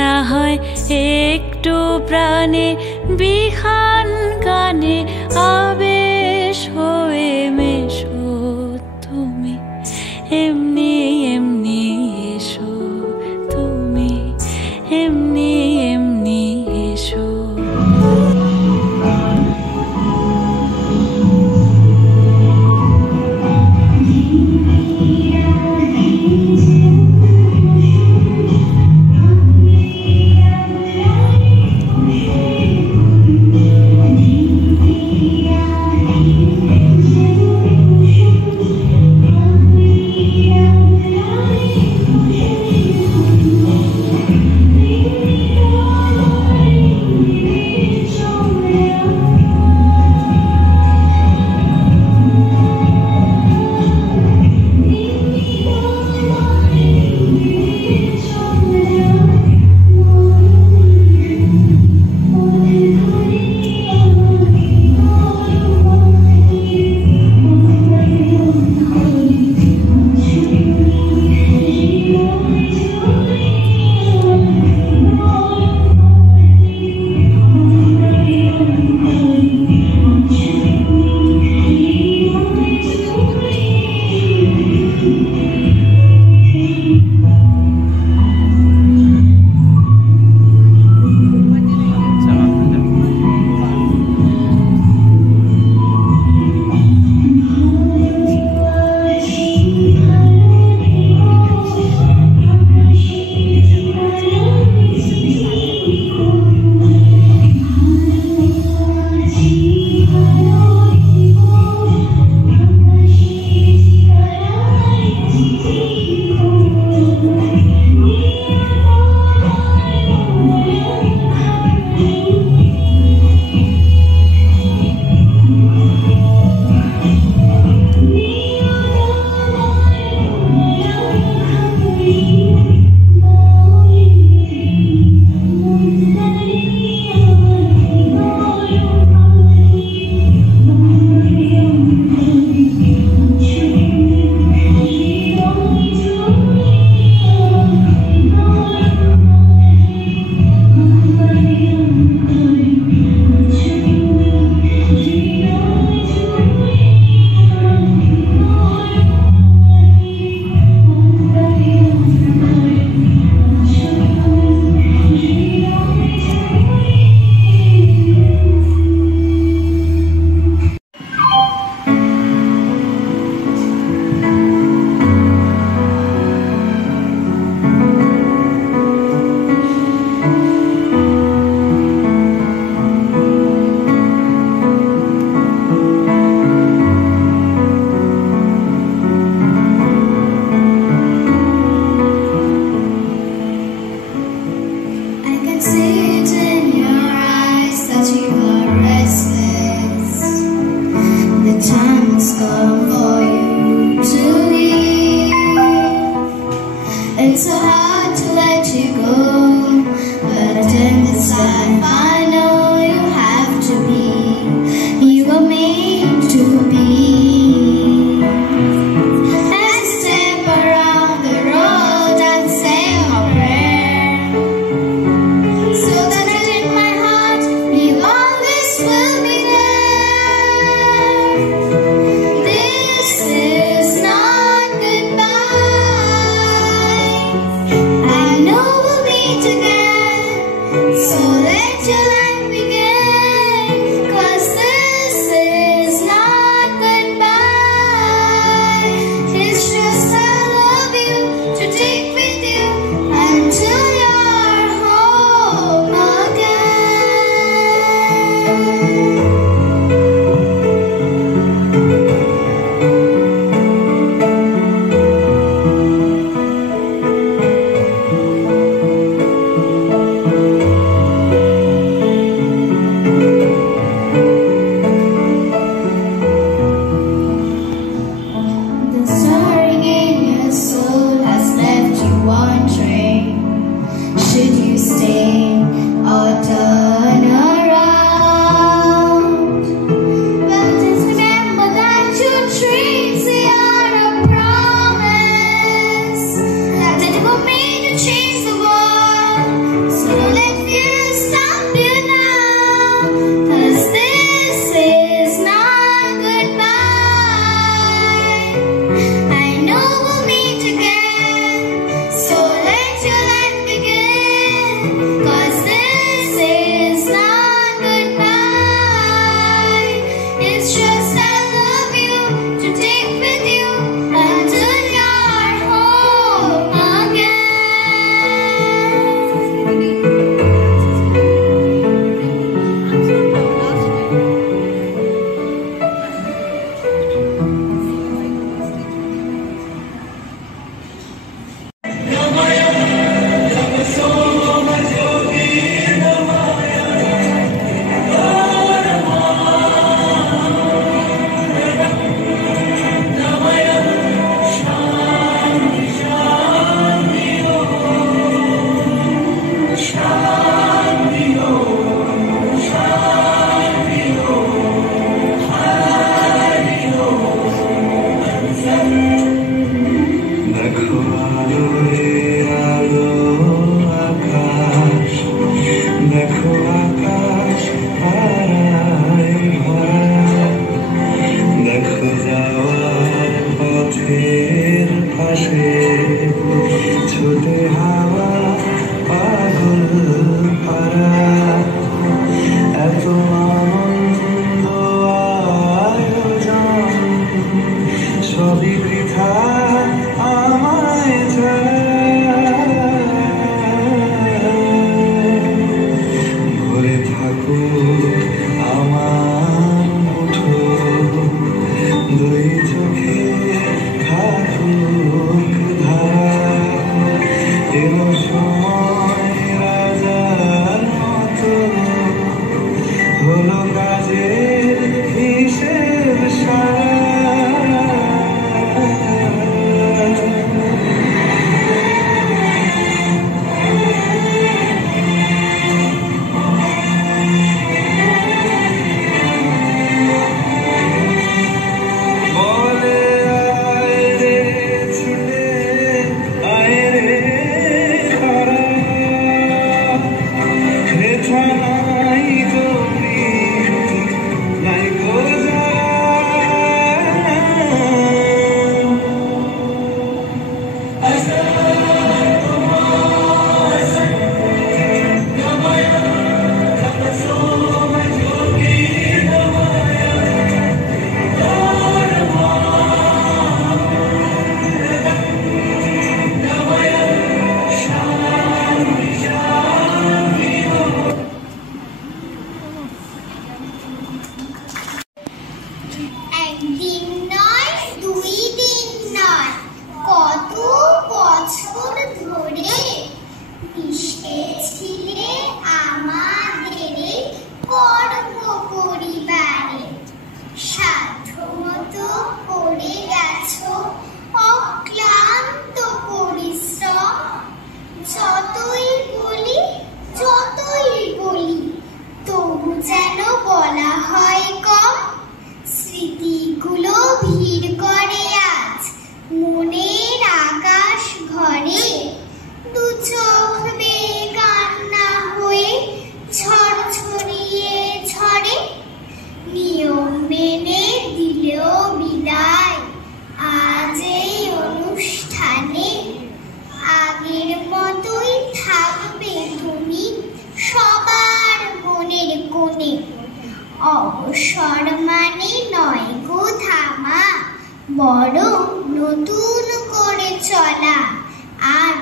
না হয় একটু প্রাণে বিহান গানে আবেশ হয়ে মেশো তুমি এমনি এমনি এসো তুমি এমনি এমনি এসো It's so hard to let you go, but I turn this side. I know you have to be. You were made to be. Let's step around the road and say our prayer, so that in my heart we always will be there. This is not goodbye. I know we'll meet again, so let your life begin. 'Cause this is not goodbye. It's just I love you to take with you until you're home again. The stirring in your soul has left you wondering, should you stay or turn around? Well, just remember that your dreams, they are a promise that it will mean to change the world. অবসর মানে নয় গো থামা, বরং নতুন করে চলা আর